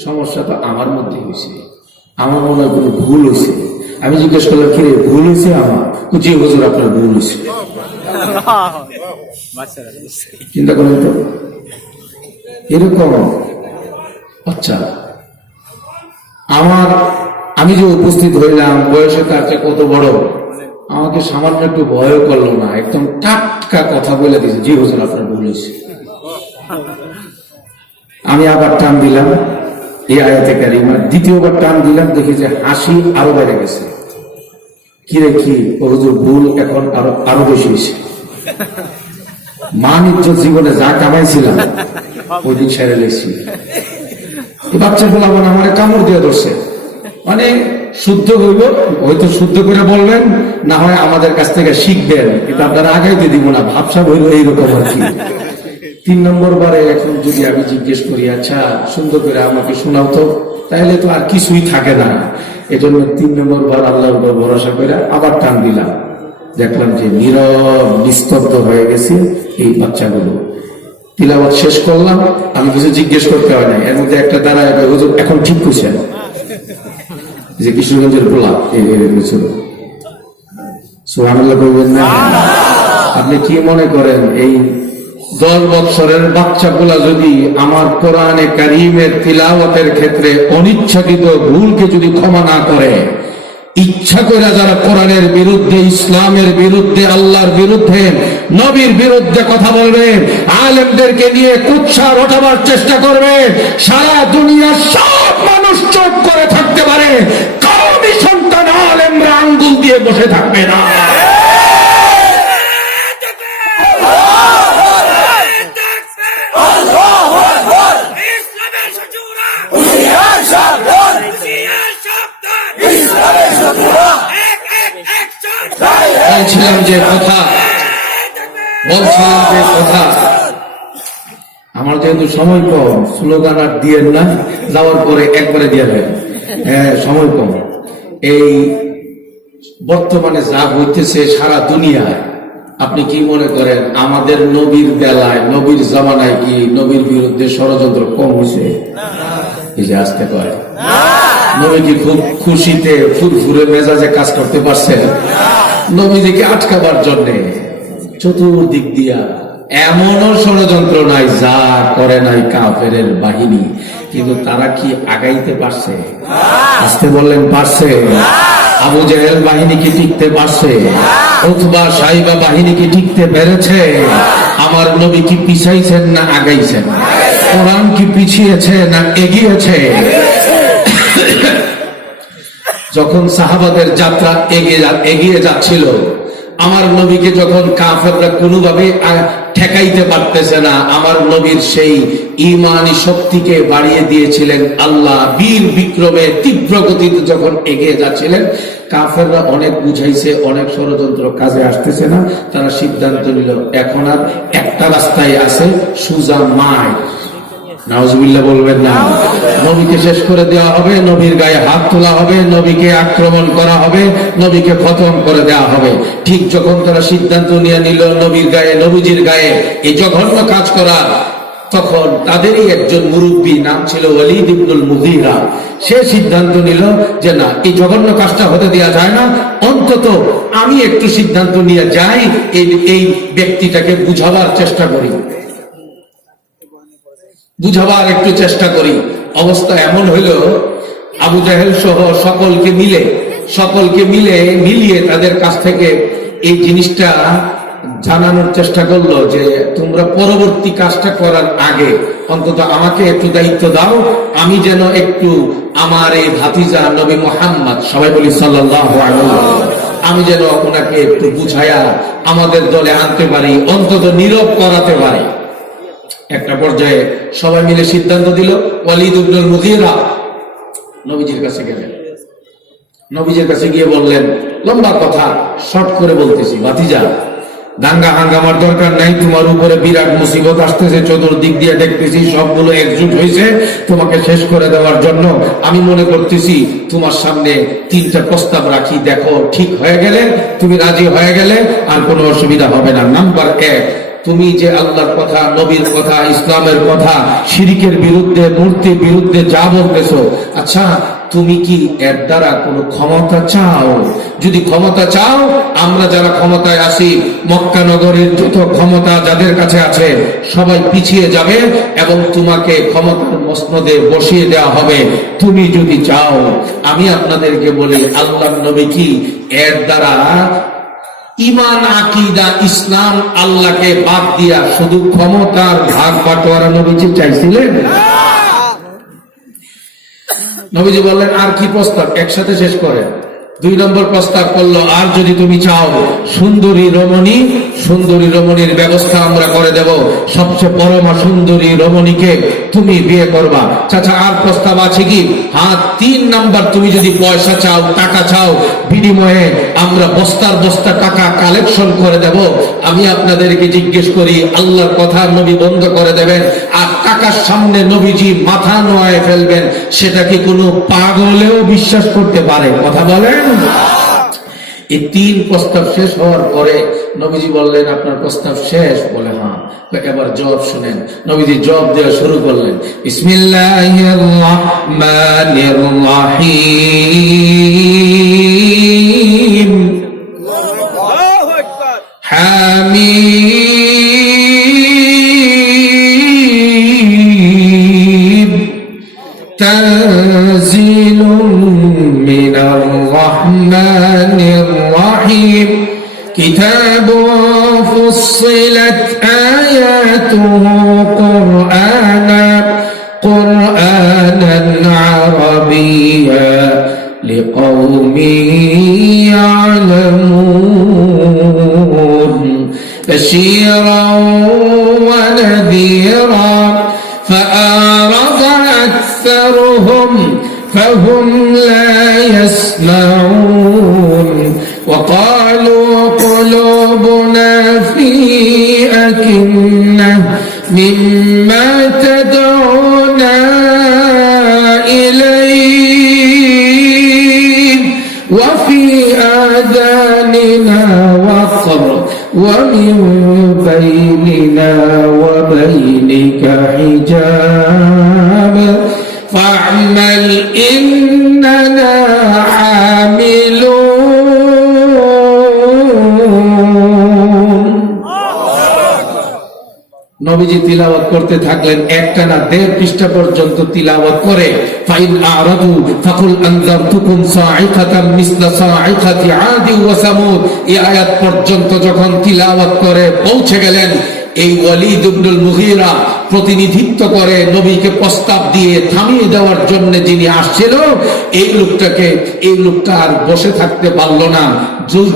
সমস্যা তো আমার মধ্যে হয়েছে, আমার মনে হয় কোনো ভুল হয়েছে। আমি জিজ্ঞেস করলাম, কি রে, ভুল হয়েছে আমার? জি হুজুর, আপনার ভুল হয়েছে। চিন্তা করেন তো, এরকম। আচ্ছা, আমি যে উপস্থিত হইলাম, বয়সে তার চেয়ে কত বড়, আমাকে সামান্য একটু ভয় করলো না, একদম টাটকা কথা বলে দিয়েছে, জি হুজুর, আপনার ভুল হয়েছে। আমি আবার টান দিলাম এই আয়াতে কারিমা, দ্বিতীয়বার টান দিলাম, দেখি যে হাসি আরো বেড়ে গেছে। কি রে, কি? হুজুর, ভুল এখন আরো বেশি হয়েছে। মান ইজ্জত জীবনে যা কামাইছিলাম ওই দিন সেরে লেছি। বাচ্চা বললাম, আমার কামড় দিয়ে ধরছে। মানে শুদ্ধ হইব, হয়তো শুদ্ধ করে বলবেন, না হয় আমাদের কাছ থেকে শিখবেন, কিন্তু আপনারা আগাইতে দিব না, ভাবসাব হইল এইরকম আর কি। 3 নম্বর বারে এখন যদি আমি জিজ্ঞেস করি, আচ্ছা সুন্দর করে আমাকে শোনাও তো, তাহলে তো আর কিছুই থাকে না। এজন্য 3 নম্বর বার আল্লাহর উপর ভরসা করে আবার টান দিলাম। দেখলাম যে নীরব নিস্তব্ধ হয়ে গেছে এই বাচ্চাগুলো। তিলাওয়াত শেষ করলাম, আমি কিছু জিজ্ঞেস করতে হয় না, এর মধ্যে একটা দাঁড়ায়, হুজুর এখন ঠিক করছেন, যে কিশোরগঞ্জের পোলা ছিল। সুবহানাল্লাহ কইবেন না? আপনি কি মনে করেন এই 10 বছরের বাচ্চাগুলা যদি আমার কোরআনে কারীমের তিলাওয়াতের ক্ষেত্রে অনিচ্ছাকৃত ভুলকে যদি ক্ষমা না করে, ইচ্ছা করে যারা কোরআনের বিরুদ্ধে, ইসলামের বিরুদ্ধে, আল্লাহর বিরুদ্ধে, নবীর বিরুদ্ধে কথা বলবে, আলেমদেরকে নিয়ে কুৎসা রটাবার চেষ্টা করবে, সারা দুনিয়ার সব মানুষ চুপ করে থাকতে পারে, কওমি সন্তান আলেমরা আঙ্গুল দিয়ে বসে থাকবে না। বলছিলাম যে কথা, আমার যেহেতু সময় কম, স্লোগান আর দিয়েন না, যাওয়ার পরে একবারে দিয়ে দেন। সময় কম। এই বর্তমানে যা হইতেছে সারা দুনিয়ায়, আপনি কি মনে করেন আমাদের নবীর বেলায়, নবীর জামানায় কি নবীর বিরুদ্ধে ষড়যন্ত্র কম হয়েছে? এই যে আসতে পারে, নবী কি খুব খুশিতে ফুরফুরে মেজাজে কাজ করতে পারছেন? নবীজিকে আটকাবার জন্য চতুর্দিক দিয়া এমনও ষড়যন্ত্র নাই যা করে নাই কাফেরের বাহিনী। কিন্তু তারা কি আগাইতে পারছে? আসতে বললেন, পারছে? আবু জেহেল বাহিনী কি টিকতে পারছে? উতবা সাইবা বাহিনী কি টিকতে পেরেছে? আমার নবী কি পিছাইছেন না আগাইছেন? কোরআন কি পিছিয়েছে না এগিয়েছে? যখন সাহাবাদের যাত্রা এগিয়ে যাচ্ছিল, আমার নবীকে যখন কাফেররা কোনোভাবে ঠেকাইতে পারতেছে না, আমার নবীর সেই ঈমানি শক্তিকে বাড়িয়ে দিয়েছিলেন আল্লাহ। বীর বিক্রমে তীব্র গতিতে যখন এগিয়ে যাচ্ছিলেন, কাফেররা অনেক বুঝাইছে, অনেক ষড়যন্ত্র কাজে আসতেছে না, তারা সিদ্ধান্ত নিল এখন আর একটা রাস্তায় আছে, সুজা মায়। নাউজুবিল্লাহ বলবেন না। নবীকে শেষ করে দেওয়া হবে, নবীর গায়ে হাত তোলা হবে, নবীকে আক্রমণ করা হবে, নবীকে খতম করে দেওয়া হবে। ঠিক যখন তারা সিদ্ধান্ত নিয়ে নিল নবীর গায়ে, নবীজির গায়ে এই জঘন্য কাজ করা, তখন তাদেরই একজন মুরব্বী, নাম ছিল ওয়ালিদ ইবনুল মুগীরা, সে সিদ্ধান্ত নিল যে না, এই জঘন্য কাজটা হতে দেওয়া যায় না, অন্তত আমি একটু সিদ্ধান্ত নিয়ে যাই, এই ব্যক্তিটাকে বুঝাবার চেষ্টা করি, বুঝাবার একটু চেষ্টা করি। অবস্থা এমন হইল, আবু জাহেল সহ সকলকে মিলিয়ে তাদের কাছ থেকে এই জিনিসটা জানানোর চেষ্টা করলো যে তোমরা পরবর্তী কাজটা করার আগে অন্তত আমাকে একটু দায়িত্ব দাও, আমি যেন একটু আমার এই ভাতিজা নবী মুহাম্মদ, সবাই বলি সাল্লাল্লাহু আলাইহি ওয়াসাল্লাম, আমি যেন ওনাকে একটু বুঝাইয়া আমাদের দলে আনতে পারি, অন্তত নীরব করাতে পারি। একটা পর্যায়ে সবাই মিলে সিদ্ধান্ত দিল, ওয়ালিদ ইবনুল মুগীরা নবীজির কাছে গেলেন। নবীজির কাছে গিয়ে বললেন, লম্বা কথা শর্ট করে বলতেছি, ভাতিজা, দাঙ্গা হাঙ্গামার দরকার নাই, তোমার উপরে বিরাট মুসিবত আসতেছে, চতুর্দিক দিয়ে দেখতেছি সবগুলো একজুট হয়েছে তোমাকে শেষ করে দেওয়ার জন্য। আমি মনে করতেছি তোমার সামনে 3টা প্রস্তাব রাখি, দেখো ঠিক হয়ে গেলে, তুমি রাজি হয়ে গেলে আর কোনো অসুবিধা হবে না। নাম্বার 1, তুমি যে আল্লাহর কথা, নবীর কথা, ইসলামের কথা, শিরকের বিরুদ্ধে, মূর্তির বিরুদ্ধে যা বলতেছো, আচ্ছা তুমি কি এর দ্বারা কোনো ক্ষমতা চাও? যদি ক্ষমতা চাও, আমরা যারা ক্ষমতায় আছি, মক্কা নগরীর যত ক্ষমতা যাদের কাছে আছে সবাই পিছিয়ে যাবে এবং তোমাকে ক্ষমতার মসনদে বসিয়ে দেওয়া হবে। তুমি যদি চাও, আমি আপনাদেরকে বলি, আল্লাহর নবী কি এর দ্বারা ইমান, আকীদা, ইসলাম, আল্লাহকে বাদ দিয়া শুধু ক্ষমতার ভাগ বাটোয়ারা নবীজি চাইছিলেন? নবীজি বললেন, আর কি প্রস্তাব? একসাথে শেষ করেন। 2 নম্বর প্রস্তাব করলো, আর যদি তুমি চাও সুন্দরী রমণীর ব্যবস্থা আমরা করে দেব, সবচেয়ে পরমা সুন্দরী রমণীকে তুমি বিয়ে করবা। চাচা আর প্রস্তাব আছে কি? হ্যাঁ, 3 নাম্বার, তুমি যদি পয়সা চাও, টাকা চাও, বিনিময়ে আমরা বস্তার বস্তা টাকা কালেকশন করে দেব। আমি আপনাদেরকে জিজ্ঞেস করি, আল্লাহর কথা নবী বন্ধ করে দেবেন আর টাকার সামনে নবীজি মাথা নোয়ায় ফেলবেন, সেটা কি কোনো পাগলেও বিশ্বাস করতে পারে? কথা বলেন। এই 3 প্রস্তাব শেষ হওয়ার পরে নবীজি বললেন, আপনার প্রস্তাব শেষ? বলে হ্যাঁ। এবার জবাব শুনেন। নবীজি জবাব দেওয়া শুরু করলেন, বিসমিল্লাহির রাহমানির রাহিম, আল্লাহু আকবার, হামিম, তানজিলুম মিনার রাহমানির রাহিম, কিতাবুন ফুসসিলাত আয়াতুহু কুরআনান আরাবিয়্যা লিকাওমিন ইয়ালামুন, বাশীরান ওয়া নাযীরা, فأعرض أكثرهم فهم لا يسمعون، وقالوا قلوبنا في أكنة مما تدعونا إليه وفي آذاننا وقر ومن بيننا وبينك حجاب فاعمل إننا عاملون। নবীজি তিলাওয়াত করতে থাকলেন, একটানা 1.5 পৃষ্ঠা পর্যন্ত তিলাওয়াত করে, ফাইন আরাদু ফাকুল আনজারতুকুম সাইকাতাম মিসলা সাইকাতি আদি ওয়া সামুদ, এই আয়াত পর্যন্ত যখন তিলাওয়াত করে পৌঁছে গেলেন, এই ওয়ালিদ ইবনুল মুগীরা প্রতিনিধিত্ব করে নবীকে প্রস্তাব দিয়ে থামিয়ে দেওয়ার জন্য যিনি আসছিল, এই লোকটা আর বসে থাকতে পারল না,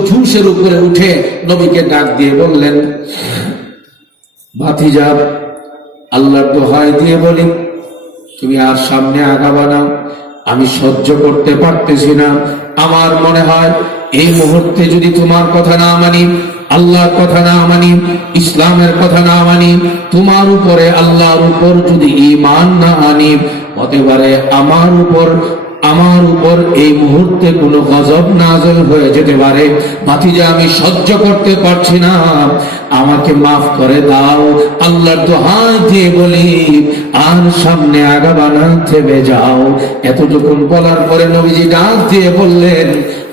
জুসের উপরে উঠে নবীকে ডাক দিয়ে বললেন, ভাতিজা, আল্লাহর দোহাই দিয়ে বলি, তুমি আর সামনে আগাবা না, আমি সহ্য করতে পারতেছি না। আমার মনে হয় এই মুহূর্তে যদি তোমার কথা না মানি, আল্লাহর কথা না মানি, ইসলামের কথা না মানি, তোমার উপরে আল্লাহর উপর যদি ঈমান না আনি, হতে পারে আমার উপর এই মুহূর্তে কোনো গজব নাযিল হয়ে যেতে পারে। ভাতিজা, আমি সহ্য করতে পারছি না, আমাকে মাফ করে দাও। আল্লাহর দোহাই দিয়ে বলি, আর সামনে আগাবা না, থেমে যাও। এতটুকু বলার পরে নবীজি ডাক দিয়ে বললেন,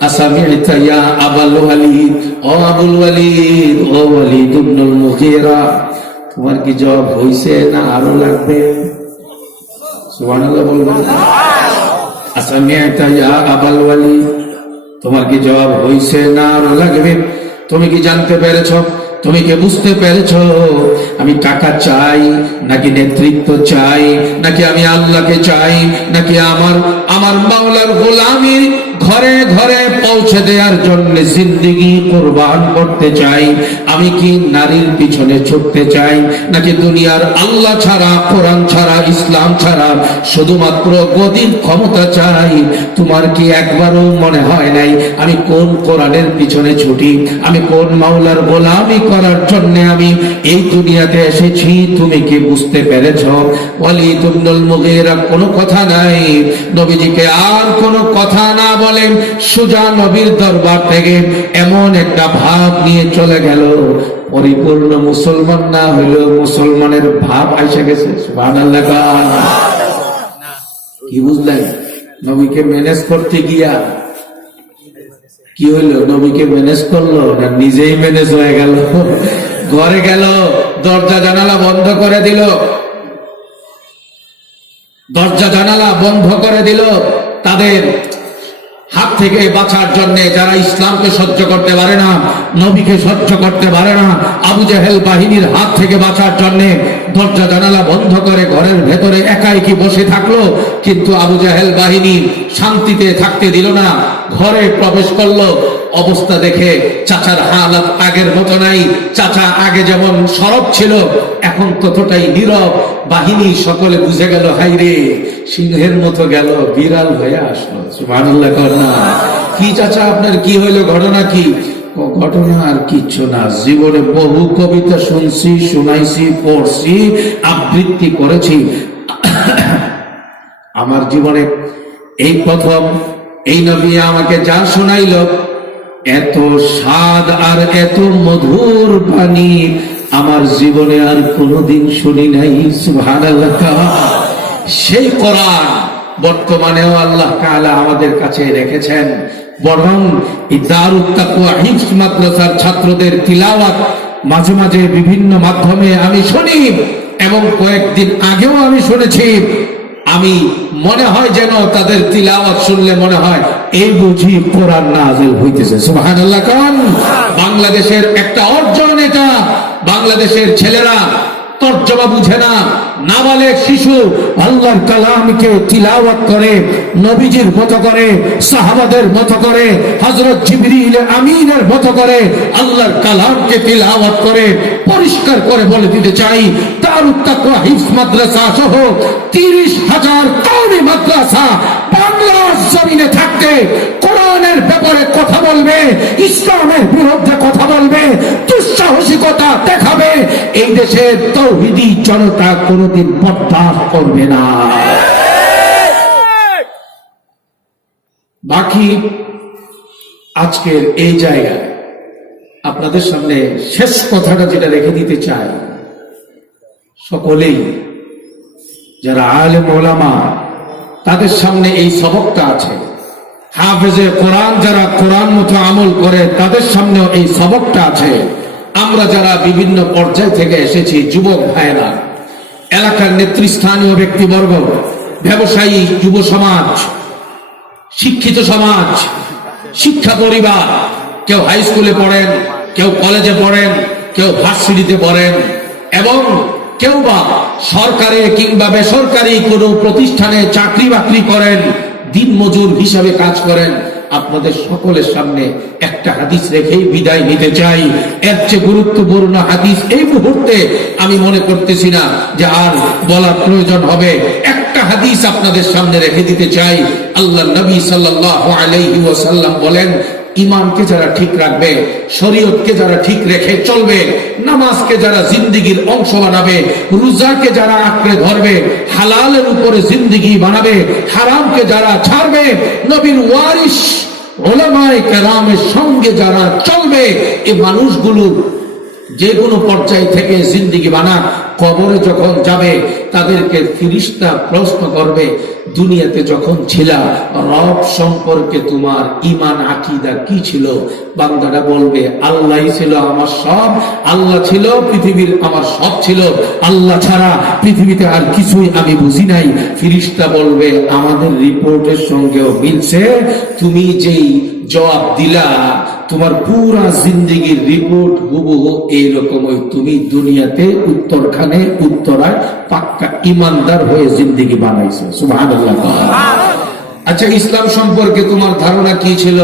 আসামি'তা ইয়া আবুল ওয়ালিদ, ও আবুল ওয়ালিদ, ও ওয়ালিদ ইবনুল মুগীরা, তোমার কি জবাব হইছে না আরো লাগবে? সুবহানাল্লাহ বলবেন। আসামি'তা ইয়া আবুল ওয়ালিদ, তোমার কি জবাব হইছে না আরো লাগবে? তুমি কি জানতে পেরেছো, তুমি কি বুঝতে পেরেছো আমি টাকা চাই নাকি নেতৃত্ব চাই, নাকি আমি আল্লাহকে চাই, নাকি আমার মাওলার গোলামীর ঘরে ঘরে পৌঁছে দেওয়ার জন্য জিন্দেগি কুরবান করতে চাই? আমি কি নারীর পিছনে ছুটতে চাই, নাকি দুনিয়ার আল্লাহ ছাড়া, কোরআন ছাড়া, ইসলাম ছাড়া শুধুমাত্র গদির ক্ষমতা চাই? তোমার কি একবারও মনে হয় নাই আমি কোন কোরআনের পিছনে ছুটি, আমি কোন মাওলার গোলামি করার জন্য আমি এই দুনিয়াতে এসেছি? তুমি কি বুঝতে পেরেছ? ওয়ালিদ ইবনুল মুগীরা কোনো কথা নাই, নবীজিকে আর কোনো কথা না বলে সোজা নবীর দরবার থেকে এমন একটা ভাব নিয়ে চলে গেল, পরিপূর্ণ মুসলমান না হইলেও মুসলমানের ভাব আইসা গেছে। সুবহানাল্লাহ। কি বুঝলেন? নবীকে ম্যানেজ করতে গিয়া কি হইলো? নবীকে ম্যানেজ করলো না নিজেই ম্যানেজ হয়ে গেল? ঘরে গেল, দরজা জানালা বন্ধ করে দিল, দরজা জানালা বন্ধ করে দিল তাদের হাত থেকে বাঁচার জন্য। যারা ইসলামকে সহ্য করতে পারে না, নবীকে সহ্য করতে পারে না, আবু জেহেল বাহিনীর হাত থেকে বাঁচার জন্য দরজা জানালা বন্ধ করে ঘরের ভেতরে একাই কি বসে থাকলো। কিন্তু আবু জেহেল বাহিনী শান্তিতে থাকতে দিল না, ঘরে প্রবেশ করলো। অবস্থা দেখে চাচার হালাত আগের মতো নাই। চাচা আগে যেমন সরব ছিল, এখন ততটাই নীরব। বাহিনী সকলে বুঝে গেল, হাই রে, সিংহের মতো গেল, বিড়াল হয়ে আসলো। সুবহানাল্লাহ। কি চাচা আপনার কি হইলো, ঘটনা কি? ঘটনা আর কিচ্ছু না, জীবনে বহু কবিতা শুনছি, শোনাইছি, পড়ছি, আবৃত্তি করেছি। আমার জীবনে এই প্রথম এই নবী আমাকে যা শোনাইল, এত স্বাদ আর এত মধুর বাণী আমার জীবনে আর কোনোদিন শুনি নাই। সুবহানাল্লাহ। সেই কোরআন বর্তমানেও আল্লাহ তাআলা আমাদের কাছে রেখেছেন। বরং দারুত তাকওয়া হিফজ মাদ্রাসার ছাত্রদের তিলাওয়াত মাঝে মাঝে বিভিন্ন মাধ্যমে আমি শুনি, এবং কয়েকদিন আগেও আমি শুনেছি। আমি মনে হয় যেন তাদের তিলাওয়াত শুনলে মনে হয় এই বুঝি কোরআন নাযিল হইতেছে। সুবহানাল্লাহ। কারণ বাংলাদেশের একটা অর্জন এটা। বাংলাদেশের ছেলেরা তর্জমা বুঝে না, নাবালেগ শিশু আল্লাহর কালামকে তিলাওয়াত করে, নবীজির মতো করে, সাহাবাদের মতো করে, হযরত জিবরিল আমিনের মতো করে আল্লাহর কালামকে তিলাওয়াত করে। পরিষ্কার করে বলে দিতে চাই, দারুত তাকওয়া হিফজ মাদ্রাসা সহ 30,000 কওমি মাদ্রাসা বাংলার জমিনে থাকতে কোরআনের ব্যাপারে কথা বলবে, ইসলামের বিরুদ্ধে কথা বলবে, দুঃসাহসিকতা দেখাবে, এই দেশের তাওহীদি জনতা কোনদিন বরদাস্ত করবে না। বাকি আজকের এই জায়গায় আপনাদের সামনে শেষ কথাটা যেটা রেখে দিতে চাই, সকলেই যারা আলেম ওলামা তাদের সামনে এই সবকটা আছে। হাফেজে কোরআন যারা কোরআন মতো আমল করে তাদের সামনেও এই সবকটা আছে। আমরা যারা বিভিন্ন পর্যায় থেকে এসেছি, যুবক ভাইয়েরা, এলাকার নেতৃস্থানীয় ব্যক্তিবর্গ, ব্যবসায়ী, যুব সমাজ, শিক্ষিত সমাজ, শিক্ষা পরিবার, কেউ হাই স্কুলে পড়েন, কেউ কলেজে পড়েন, কেউ ভার্সিটিতে পড়েন, এবং কেউ বা সরকারি কিংবা বেসরকারি কোনো প্রতিষ্ঠানে চাকরি বাকরি করেন, দিনমজুর হিসাবে কাজ করেন। আপনাদের সকলের সামনে একটা হাদিস রেখেই বিদায় নিতে চাই। এর চেয়ে গুরুত্বপূর্ণ হাদিস এই মুহূর্তে আমি মনে করতেছি না যে আর বলার প্রয়োজন হবে। একটা হাদিস আপনাদের সামনে রেখে দিতে চাই। আল্লাহ নবী সাল্লাল্লাহু আলাইহি ওয়াসাল্লাম বলেন, ইমানকে যারা ঠিক রাখবে, শরীয়তকে যারা ঠিক রেখে চলবে, নামাজকে যারা জিন্দেগির অংশ বানাবে, রোজাকে যারা আঁকড়ে ধরবে, হালালের উপরে জিন্দেগি বানাবে, হারামকে যারা ছাড়বে, নবীর ওয়ারিস উলামায়ে কেরামের সঙ্গে যারা চলবে, এই মানুষগুলো যে কোনো পর্যায় থেকে জিন্দেগি বানা, কবরে যখন যাবে তাদেরকে ফেরেশতা প্রশ্ন করবে, দুনিয়াতে যখন ছিলা রব সম্পর্কে তোমার ঈমান আকীদা কি ছিল? বান্দারা বলবে আল্লাহই ছিল আমার সব, আল্লাহ ছিল পৃথিবীর আমার সব ছিল, আল্লাহ ছাড়া পৃথিবীতে আর কিছুই আমি বুঝি নাই। ফেরেশতা বলবে আমাদের রিপোর্টের সঙ্গেও মিলছে, তুমি যেই জবাব দিলা তোমার পুরা জিন্দেগির রিপোর্ট হুবহু এইরকমই, তুমি দুনিয়াতে উত্তরখানে উত্তরায় পাক্কা ইমানদার হয়ে জিন্দেগি বানাইছো। সুবহানাল্লাহ। আচ্ছা, ইসলাম সম্পর্কে তোমার ধারণা কি ছিল?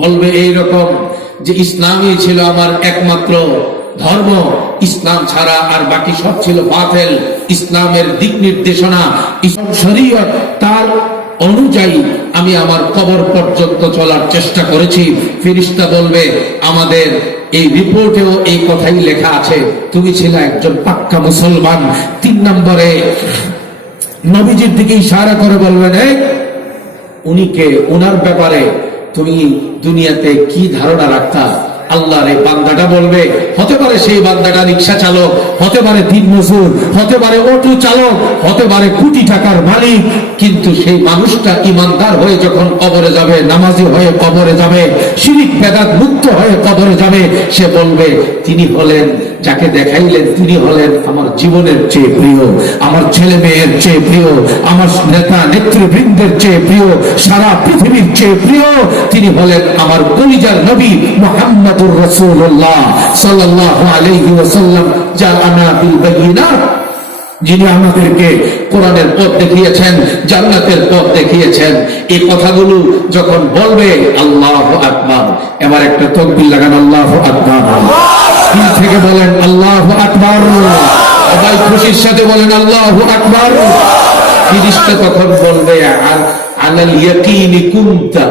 বলবে এইরকম যে ইসলামই ছিল আমার একমাত্র ধর্ম, ইসলাম ছাড়া আর বাকি সব ছিল বাতিল। ইসলামের দিক নির্দেশনা, ইসলাম শরীয়ত, তার অনুযায়ী আমি আমার কবর পর্যন্ত চলার চেষ্টা করেছি। ফেরেশতা বলবে আমাদের এই রিপোর্টেও এই কথাই লেখা আছে, তুমি ছিলে একজন পাক্কা মুসলমান। 3 নম্বরে নবীজির দিকে ইশারা করে বলবেন উনি কে, ওনার ব্যাপারে তুমি দুনিয়াতে কি ধারণা রাখতা? আল্লাহর এই বান্দাটা বলবে, হতে পারে সেই বান্দাটা রিকশা চালক, হতে পারে দিনমজুর, হতে পারে অটো চালক, হতে পারে কোটি টাকার মালিক, কিন্তু সেই মানুষটা ইমানদার হয়ে যখন কবরে যাবে, নামাজি হয়ে কবরে যাবে, শিরিক বেদাত মুক্ত হয়ে কবরে যাবে, সে বলবে তিনি হলেন, যাকে দেখাইলেন তিনি হলেন আমার জীবনের চেয়ে প্রিয়, আমার ছেলে মেয়ের চেয়ে প্রিয়, আমার নেতা নেতৃবৃন্দের চেয়ে প্রিয়, সারা পৃথিবীর চেয়ে প্রিয়, তিনি হলেন আমার কলিজার নবী মুহাম্মদুর রাসূলুল্লাহ সাল্লাল্লাহু আলাইহি ওয়াসাল্লাম, জাআনা বিল বায়িনাত, যিনি আমাদেরকে কোরআনের পথ দেখিয়েছেন, জান্নাতের পথ দেখিয়েছেন। এই কথাগুলো যখন বলবে আল্লাহু আকবার, এবার একটা তাকবীর লাগান, আল্লাহু আকবার। দিল থেকে বলেন আল্লাহু আকবার, সবাই খুশির সাথে বলেন আল্লাহু আকবার। ফেরেশতা তখন বলবে আলাল ইয়াকিনি কুনতা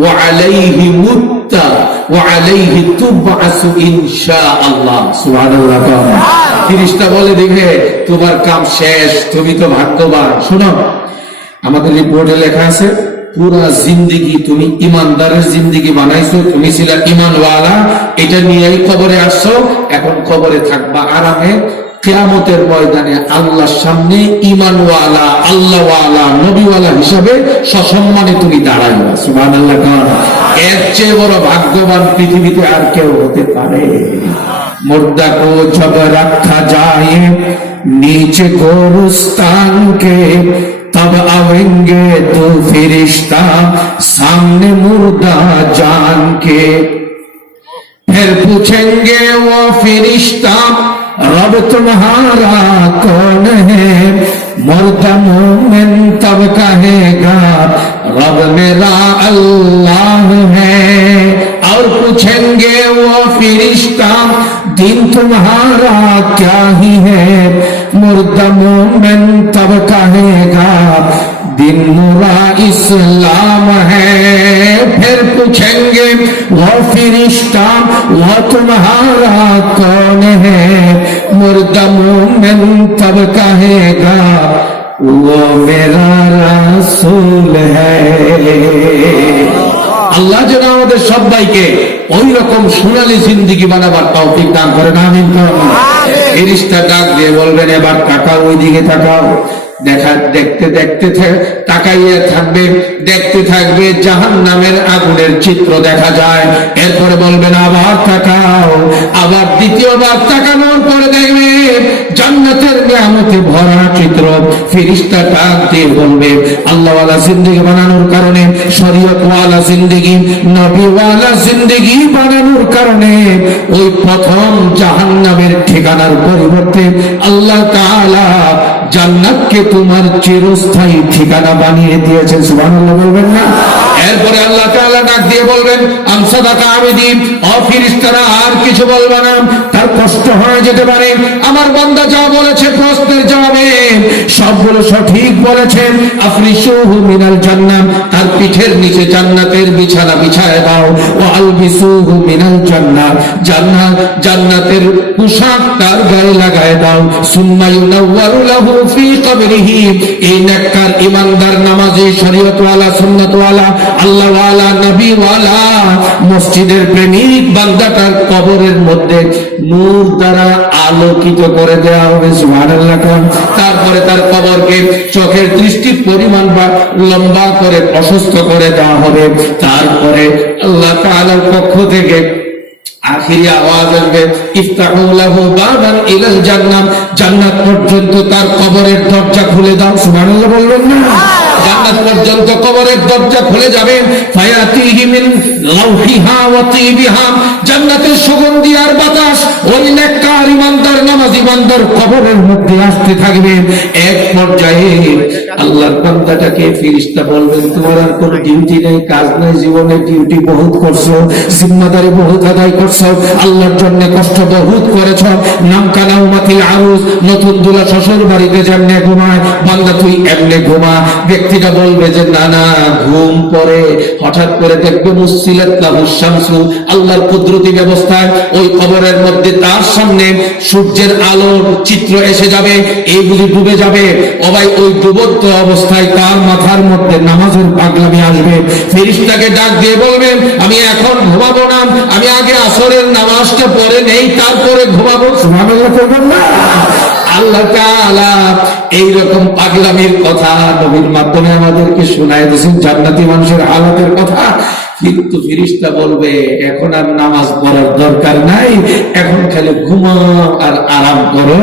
ওয়া আলাইহি মুত্তা ওয়া আলাইহি তুবআসু ইনশাআল্লাহ। সুবহানাল্লাহ। ফেরেশতা বলে দিবে তোমার কাম শেষ, তুমি তো ভাগ্যবান। শোনো, আমাদের রিপোর্টে লেখা আছে পুরা জিন্দেগি তুমি ইমানদারের জিন্দেগি বানাইছো, তুমি ছিল ইমানওয়ালা, এটা নিয়েই কবরে আসছো, এখন কবরে থাকবা আরামে। কিয়ামতের ময়দানে আল্লাহর সামনে ইমানওয়ালা, আল্লাহওয়ালা, নবীওয়ালা হিসাবে সসম্মানে তুমি দাঁড়াইবা। সুবহানাল্লাহ। এর চেয়ে বড় ভাগ্যবান পৃথিবীতে আর কেউ হতে পারে? मुर्दा को जब रखा जाए नीचे गोरस्तान के, तब आवेंगे तो फरिश्ता सामने मुर्दा जान के, फिर पूछेंगे वो फरिश्ता रब तुम्हारा कौन है? मुर्दा मोमिन तब कहेगा रब मेरा अल्लाह है। और पूछेंगे वो फरिश्ता दिन तुम्हारा क्या ही है? मुर्दा मोमिन तब कहेगा दिन मेरा इस्लाम है। फिर पूछेंगे वो फरिश्ता वो तुम्हारा कौन है? मुर्दा मोमिन तब कहेगा वो मेरा रसूल है। আল্লাহ যেন আমাদের সবাইকে ওই রকম সোনালী জিন্দেগি বানাবার তৌফিক দান করেন, আমিন। ফেরেশতা ডাক দিয়ে বলবেন এবার তাকাও, ওই দিকে তাকাও। দেখতে দেখতে তাকাইয়া থাকবে, দেখতে থাকবে জাহান্নামের আগুনের চিত্র দেখা যায়। এরপরে বলবেন আবার তাকাও, আবার দ্বিতীয়বার তাকানোর পরে দেখবে জান্নাতের নিয়ামতে ভরা চিত্র। ফেরেশতা ডাক দিয়ে বলবে আল্লাহওয়ালা জিন্দেগি বানানোর কারণে, শরীয়তওয়ালা জিন্দেগি, নবীওয়ালা জিন্দেগি বানানোর কারণে ওই প্রথম জাহান্নামের ঠিকানার পরিবর্তে আল্লাহ তাআলা জান্নাতকে তোমার চিরস্থায়ী ঠিকানা বানিয়ে দিয়েছে। সুবহানাল্লাহ বলবেন না? এরপরে আল্লাহ তাআলা ডাক দিয়ে বলবেন আমসাদাকা আবিদিন, ও ফেরেশতারা আর কিছু বলবে না। তার কষ্ট হয়ে যেতে পারে, আমার বান্দা যা বলেছে প্রশ্নের জবাবে সবগুলো সঠিক বলেছেন। আফরিশুহু মিনাল জান্নাহ, তার পিঠের নিচে জান্নাতের বিছানা বিছায় দাও। ওয়া আলবিসুহু মিনাল জান্নাহ, জান্নাতের পোশাক তার গায়ে লাগায় দাও। সুম্মা ইউনাওয়ারু লাহু ফি কবরিহি, এই নেককার ইমানদার নামাজি শরীয়তওয়ালা সুন্নাতওয়ালা আল্লাহওয়ালা নবীওয়ালা মসজিদের প্রেমিক বান্দাটার কবরের মধ্যে নূর দ্বারা আলোকিত করে দেওয়া হবে। সুবহানাল্লাহ। তারপরে তার কবরকে চোখের দৃষ্টির পরিমাণ বা লম্বা করে প্রশস্ত করে দেওয়া হবে। তারপরে আল্লাহ তাআলার পক্ষ থেকে আখিরি আওয়াজ আসবে, ইফতাহু লাহু বাবান ইলাল জান্নাহ, জান্নাত পর্যন্ত তার কবরের দরজা খুলে দাও। সুবহানাল্লাহ বলবেন না? জান্নাত পর্যন্ত কবরের দরজা খুলে যাবে। ফায়াতিহি মিন লাউহিহা ওয়া তিবিহা, জান্নাতের সুগন্ধি আর বাতাস ওই নেককার ইমানদার নামাজি বান্দার কবরের মধ্যে আসতে থাকবে। এক পর্যায়ে আল্লাহর বান্দাটাকে ফেরেশতা বলবেন, তোমার আর কোনো ডিউটি নেই, কাজ নেই, জীবনে ডিউটি বহুত করছো, জিম্মাদারি বহুত আদায় করছো, আল্লাহর জন্য কষ্ট বহুত করেছো। নাম কানাউমাতিল আরুস, নতুন দুলা শ্বশুর বাড়িতে যেমনে ঘুমায়, বান্দা তুই এমনে ঘুমা। ব্যক্তিটা বলবে যে না না, ঘুম পরে হঠাৎ করে দেখবে মুসিলাত লাহুশ শামসু, আল্লাহর কুদরতি ব্যবস্থায় ওই কবরের মধ্যে তার সামনে সূর্যের আলোর চিত্র এসে যাবে, এই বুঝি ডুবে যাবে। ও ভাই, ওই ডুবন্ত অবস্থায় তার মাথার মধ্যে নামাজের পাগলামি আসবে। ফেরেশতাকে ডাক দিয়ে বলবেন, আমি এখন ঘুমাবো না, আমি আগে আসরের নামাজটা পড়ে নেই, তারপরে ঘুমাবো। সুবহানাল্লাহ করবেন না? আল্লাহ তাআলা এইরকম পাগলামির কথা নবীর মাধ্যমে আমাদেরকে শোনায় দিয়েছেন, জান্নাতি মানুষের হালাতের কথা। কিন্তু ফেরেশতা বলবে এখন আর নামাজ পড়ার দরকার নাই, এখন খালি ঘুমাও আর আরাম করো।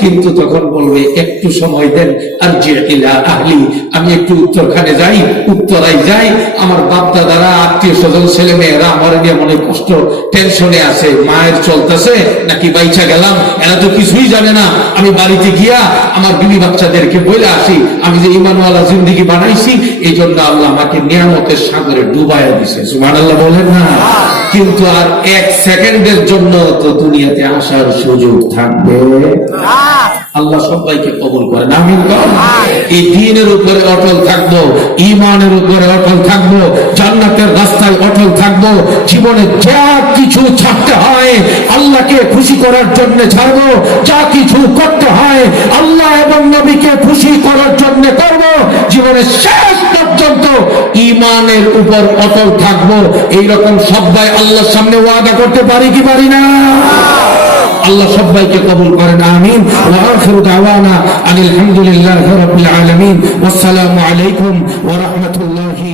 কিন্তু তখন বলবে একটু সময় দেন, আর ইলা আহলি, আমি একটু উত্তরখানে যাই, উত্তরায় যাই। আমার বাপ দাদারা, আত্মীয় স্বজন, ছেলে মেয়েরা আমার নিয়ে মনে কষ্ট টেনশনে আছে, মায়ের চলতেছে নাকি বাইচা গেলাম, এরা তো কিছুই জানে না। আমি বাড়িতে গিয়া আমার বিবি বাচ্চাদেরকে বলে আসি আমি যে ঈমানওয়ালা জিন্দেগি বানাইছি, এই জন্য আল্লাহ আমাকে নিয়ামতের সাগরে ডুবাইয়া দিছে। সুবহানাল্লাহ বলেন না? কিন্তু আর এক সেকেন্ডের জন্য তো দুনিয়াতে আসার সুযোগ থাকবে না। আল্লাহ সবাইকে কবুল করেন, আমিন। এই দ্বীনের উপরে অটল থাকবো, ঈমানের উপরে অটল থাকবো, জান্নাতের রাস্তায় অটল থাকবো। জীবনে যা কিছু ছাড়তে হয় আল্লাহকে খুশি করার জন্য ছাড়বো, যা কিছু করতে হয় আল্লাহ এবং নবীকে খুশি করার জন্য করবো। জীবনের শেষ পর্যন্ত ঈমানের উপর অটল থাকবো। এইরকম সবাই আল্লাহর সামনে ওয়াদা করতে পারি কি পারি না? আল্লাহ সবাইকে কবুল করেন, আমিন। ওয়া আখিরু দাওয়ানা আলহামদুলিল্লাহি রাব্বিল আলামিন। ওয়াসসালামু আলাইকুম ওয়া রাহমাতুল্লাহি